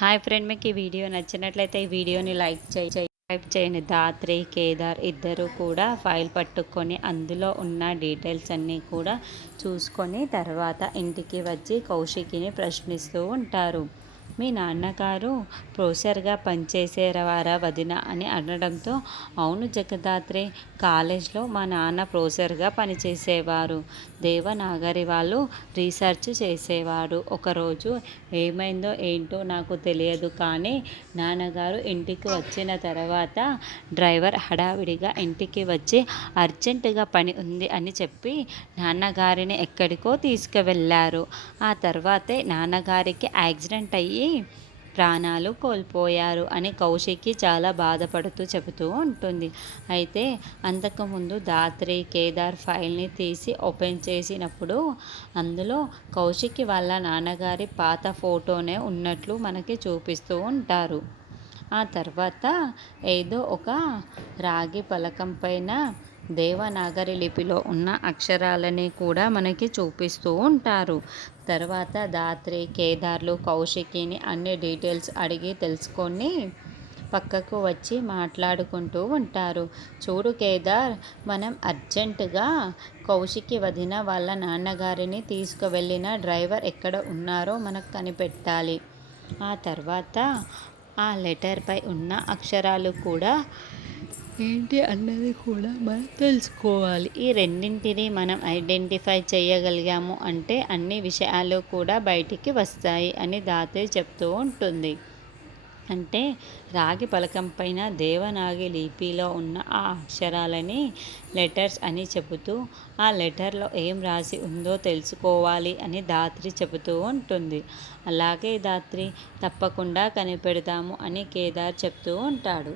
Hi friend, మీకు ఈ video నచ్చినట్లయితే ఈ వీడియోని లైక్ చేయండి. ధాత్రి కేదార్ ఇద్దరు కూడా ఫైల్ పట్టుకొని అందులో ఉన్న డీటెయిల్స్ అన్నీ కూడా చూసుకొని తర్వాత ఇంటికి వచ్చి కౌశికిని ప్రశ్నిస్తూ ఉంటారు. మీ నాన్నగారు ప్రొఫెసర్గా పనిచేసేవారా వదిన అని అనడంతో, అవును జగదాత్రి, కాలేజ్లో మా నాన్న ప్రొఫెసర్గా పనిచేసేవారు. దేవనాగరి వాళ్ళు రీసెర్చ్ చేసేవారు. ఒకరోజు ఏమైందో ఏంటో నాకు తెలియదు, కానీ నాన్నగారు ఇంటికి వచ్చిన తర్వాత డ్రైవర్ హడావిడిగా ఇంటికి వచ్చి అర్జెంటుగా పని ఉంది అని చెప్పి నాన్నగారిని ఎక్కడికో తీసుకువెళ్ళారు. ఆ తర్వాతే నాన్నగారికి యాక్సిడెంట్ అయ్యి ప్రాణాలు కోల్పోయారు అని కౌశికి చాలా బాధపడుతూ చెబుతూ ఉంటుంది. అయితే అంతకుముందు ధాత్రి కేదార్ ఫైల్ని తీసి ఓపెన్ చేసినప్పుడు అందులో కౌశికి వాళ్ళ నాన్నగారి పాత ఫోటోనే ఉన్నట్లు మనకి చూపిస్తూ ఉంటారు. ఆ తర్వాత ఏదో ఒక రాగి పలకం పైన దేవనాగరి లిపిలో ఉన్న అక్షరాలని కూడా మనకి చూపిస్తూ ఉంటారు. తర్వాత ధాత్రి కేదార్లు కౌశికిని అన్ని డీటెయిల్స్ అడిగి తెలుసుకొని పక్కకు వచ్చి మాట్లాడుకుంటూ ఉంటారు. చూడు కేదార్, మనం అర్జెంటుగా కౌశికి వదిన వాళ్ళ నాన్నగారిని తీసుకువెళ్ళిన డ్రైవర్ ఎక్కడ ఉన్నారో మనకు కనిపెట్టాలి. ఆ తర్వాత ఆ లెటర్పై ఉన్న అక్షరాలు కూడా ఏంటి అన్నది కూడా మనం తెలుసుకోవాలి. ఈ రెండింటిని మనం ఐడెంటిఫై చేయగలిగాము అంటే అన్ని విషయాలు కూడా బయటికి వస్తాయి అని ధాత్రి చెప్తూ ఉంటుంది. అంటే రాగి పలకం పైన దేవనాగి లిపిలో ఉన్న ఆ అక్షరాలని లెటర్స్ అని చెబుతూ ఆ లెటర్లో ఏం రాసి ఉందో తెలుసుకోవాలి అని ధాత్రి చెబుతూ ఉంటుంది. అలాగే ధాత్రి, తప్పకుండా కనిపెడతాము అని కేదార్ చెప్తూ ఉంటాడు.